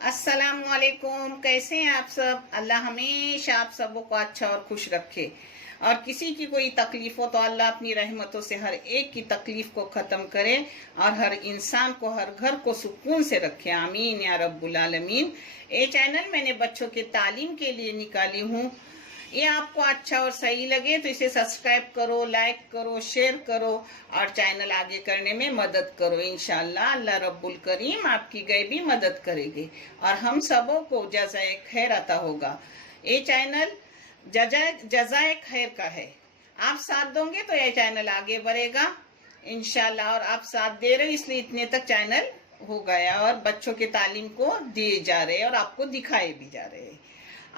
अस्सलाम वालेकुम। कैसे हैं आप सब? अल्लाह हमेशा आप सबों को अच्छा और खुश रखे, और किसी की कोई तकलीफ हो तो अल्लाह अपनी रहमतों से हर एक की तकलीफ को ख़त्म करे और हर इंसान को, हर घर को सुकून से रखे। आमीन या रब्बुल आलमीन। ये चैनल मैंने बच्चों के तालीम के लिए निकाली हूँ। ये आपको अच्छा और सही लगे तो इसे सब्सक्राइब करो, लाइक करो, शेयर करो और चैनल आगे करने में मदद करो। इंशाअल्लाह अल्लाह रब्बुल करीम आपकी गैबी मदद करेगी और हम सबों को जज़ाए खैर अता होगा। ये चैनल जज़ाए खैर का है। आप साथ दोगे तो ये चैनल आगे बढ़ेगा इंशाअल्लाह, और आप साथ दे रहे इसलिए इतने तक चैनल हो गया और बच्चों के तालीम को दिए जा रहे और आपको दिखाए भी जा रहे हैं।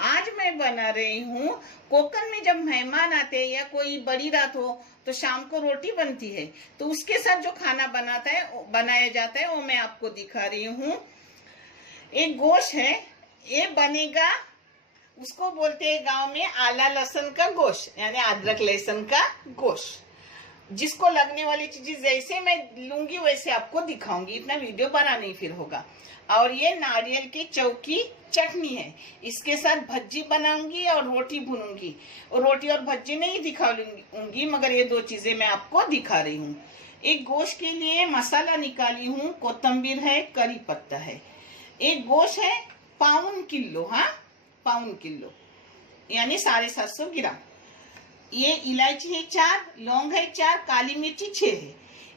आज मैं बना रही हूँ, कोकन में जब मेहमान आते हैं या कोई बड़ी रात हो तो शाम को रोटी बनती है, तो उसके साथ जो खाना बनाया जाता है वो मैं आपको दिखा रही हूँ। एक गोश्त है, ये बनेगा, उसको बोलते हैं गांव में आला लहसुन का गोश्त, यानी अदरक लहसुन का गोश्त। जिसको लगने वाली चीजें जैसे मैं लूंगी वैसे आपको दिखाऊंगी, इतना वीडियो बड़ा नहीं फिर होगा। और ये नारियल की चौकी चटनी है, इसके साथ भज्जी बनाऊंगी और रोटी भूनूंगी। और रोटी और भज्जी नहीं दिखाऊंगी, मगर ये दो चीजें मैं आपको दिखा रही हूँ। एक गोश्त के लिए मसाला निकाली हूँ, कोतंबीर है, करी पत्ता है। एक गोश्त है पाउन किलो, हाँ पाउन किलो यानी 750 ग्राम। ये इलायची है 4, लौंग है 4, काली मिर्ची 6 है,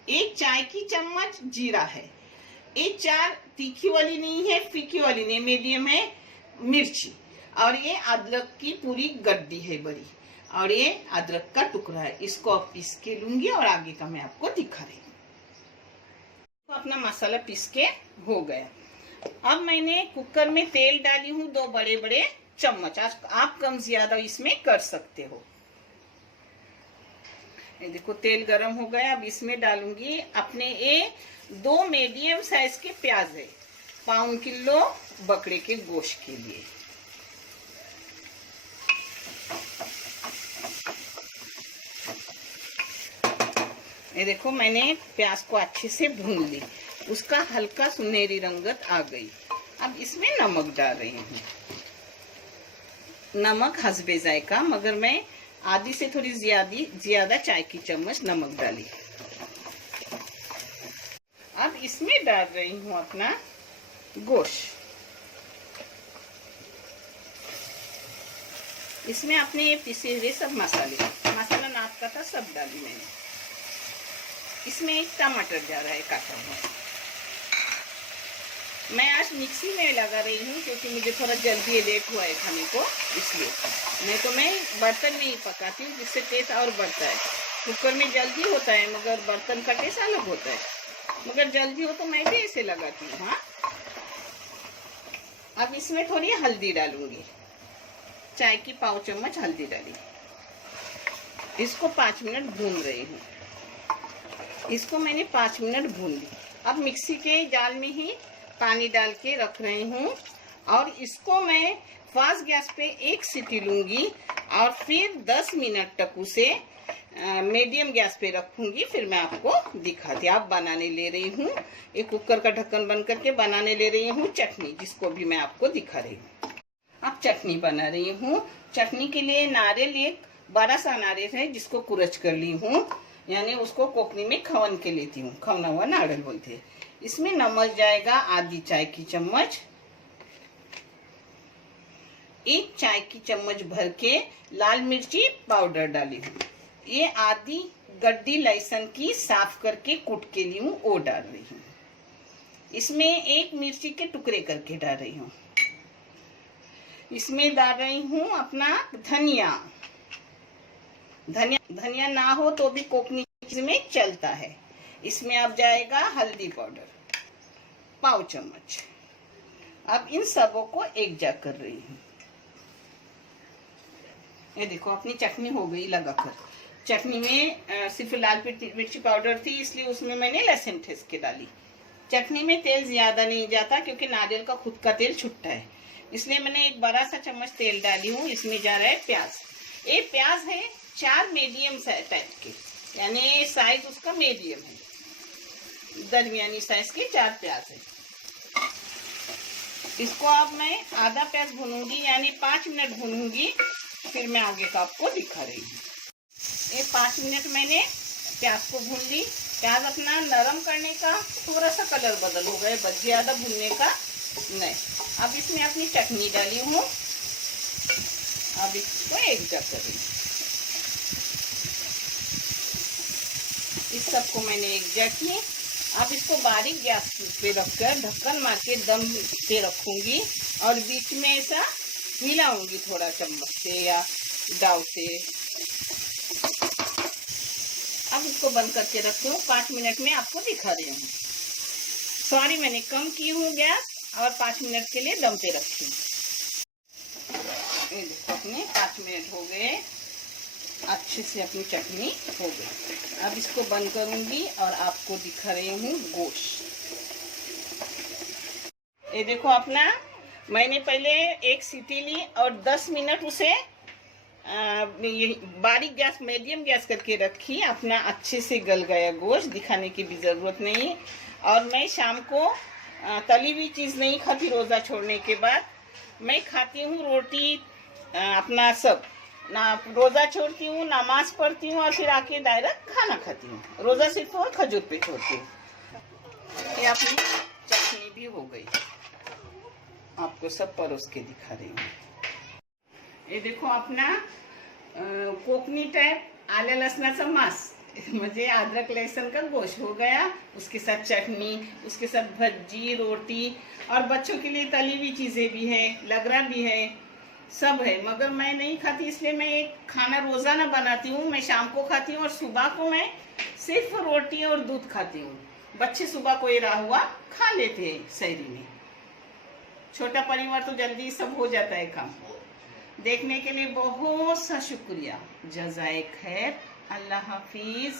एक चाय की चम्मच जीरा है, एक 4 तीखी वाली नहीं है, फीकी वाली नहीं, मीडियम है मिर्ची, और ये अदरक की पूरी गड्डी है बड़ी, और ये अदरक का टुकड़ा है। इसको अब पीस के लूंगी और आगे का मैं आपको दिखा रही हूँ। तो अपना मसाला पीस के हो गया। अब मैंने कुकर में तेल डाली हूँ 2 बड़े बड़े चम्मच। आप कम ज्यादा इसमें कर सकते हो। ये देखो तेल गरम हो गया। अब इसमें डालूंगी अपने ये 2 मीडियम साइज के प्याज है, पाउन किलो बकरे के गोश्त के लिए। ये देखो मैंने प्याज को अच्छे से भून ली, उसका हल्का सुनहरी रंगत आ गई। अब इसमें नमक डाल रही हूँ, नमक हस्बे जायका, मगर मैं आधी से थोड़ी ज्यादा चाय की चम्मच नमक डाली। अब इसमें डाल रही हूँ अपना गोश्त। इसमें अपने पिसे हुए सब मसाला नाप का था सब डाली मैंने। इसमें एक टमाटर जा रहा है काटा हुआ। मैं आज मिक्सी में लगा रही हूँ क्योंकि मुझे थोड़ा जल्दी लेट हुआ है खाने को, इसलिए। नहीं तो मैं बर्तन में ही पकाती हूँ, जिससे टेस्ट और बढ़ता है। कुकर में जल्दी होता है मगर बर्तन का टेस्ट अलग होता है, मगर जल्दी हो तो मैं भी ऐसे लगाती हूँ। हाँ, अब इसमें थोड़ी हल्दी डालूंगी, चाय की पाव चम्मच हल्दी डाली। इसको 5 मिनट भून रही हूँ। इसको मैंने 5 मिनट भून ली। अब मिक्सी के जाल में ही पानी डाल के रख रही हूँ, और इसको मैं फास्ट गैस पे 1 सीटी लूंगी और फिर 10 मिनट तक उसे मीडियम गैस पे रखूंगी। फिर मैं आपको दिखाती। अब बनाने ले रही हूँ, एक कुकर का ढक्कन बंद करके बनाने ले रही हूँ चटनी, जिसको भी मैं आपको दिखा रही हूँ। अब चटनी बना रही हूँ। चटनी के लिए नारियल, एक बड़ा सा नारियल है जिसको कुरच कर ली हूँ, यानी उसको कोकनी में खवन के लेती हूँ, खवना हुआ नारियल बोलते हैं। इसमें नमक जाएगा आधी चाय की चम्मच, 1 चाय की चम्मच भर के लाल मिर्ची पाउडर डाली हूँ। ये आधी गड्डी लहसुन की साफ करके कूट के ली हूँ, वो डाल रही हूँ। इसमें 1 मिर्ची के टुकड़े करके डाल रही हूँ। इसमें डाल रही हूँ अपना धनिया ना हो तो भी कोकनी में चलता है। इसमें अब जाएगा हल्दी पाउडर पाव चम्मच। अब इन सबों को एक जा कर रही हूँ। ये देखो अपनी चटनी हो गई लगाकर। चटनी में सिर्फ लाल मिर्ची पाउडर थी, इसलिए उसमें मैंने लहसुन ठेस के डाली। चटनी में तेल ज्यादा नहीं जाता क्योंकि नारियल का खुद का तेल छुट्टा है, इसलिए मैंने एक बड़ा सा चम्मच तेल डाली हूँ। इसमें जा रहा है प्याज। ये प्याज है 4 मीडियम साइज टाइप के, यानी साइज उसका मीडियम है, दरमियानी साइज के 4 प्याज है। इसको अब मैं आधा प्याज भूनूंगी, यानी 5 मिनट भूनूंगी, फिर मैं आगे का आपको दिखा रही हूँ। ये 5 मिनट मैंने प्याज को भून ली। प्याज अपना नरम करने का थोड़ा सा कलर बदल हो गए, बस ज्यादा भूनने का नहीं। अब इसमें अपनी चटनी डाली हूँ, अब इसको एक जग करें। इस सबको मैंने एक जग की। अब इसको बारीक गैस पे रखकर ढक्कन मार के दम पे रखूंगी और बीच में ऐसा मिलाऊंगी थोड़ा चम्मच से या दाव से। अब इसको बंद करके रखती हूँ। 5 मिनट में आपको दिखा रही हूँ। सॉरी, मैंने कम की हूँ गैस और 5 मिनट के लिए दम पे रखी। ये देखो अपने 5 मिनट हो गए, अच्छे से अपनी चटनी हो गई। अब इसको बंद करूंगी और आपको दिखा रही हूँ गोश्त। ये देखो अपना, मैंने पहले एक सीटी ली और 10 मिनट उसे बारीक गैस, मीडियम गैस करके रखी। अपना अच्छे से गल गया गोश्त, दिखाने की भी ज़रूरत नहीं। और मैं शाम को तली हुई चीज़ नहीं खाती। रोज़ा छोड़ने के बाद मैं खाती हूँ रोटी, अपना सब ना। रोज़ा छोड़ती हूँ, नमाज पढ़ती हूँ और फिर आके डायरेक्ट खाना खाती हूँ। रोज़ा सिर्फ और खजूर पे छोड़ती हूँ। ये अपनी चटनी भी हो गई, आपको सब परोस के दिखा रही हूँ। ये देखो अपना कोकनी टाइप आले लहसुनाचा मांस, म्हणजे अदरक लहसुन का गोश्त हो गया। उसके साथ चटनी, उसके साथ भज्जी, रोटी और बच्चों के लिए तली हुई चीज़ें भी है, लगरा भी है, सब है। मगर मैं नहीं खाती, इसलिए मैं एक खाना रोज़ाना बनाती हूँ। मैं शाम को खाती हूँ और सुबह को मैं सिर्फ रोटी और दूध खाती हूँ। बच्चे सुबह को ये रहा हुआ खा लेते हैं सहरी में। छोटा परिवार तो जल्दी सब हो जाता है काम। देखने के लिए बहुत सा शुक्रिया। जज़ाए खैर। अल्लाह हाफिज़।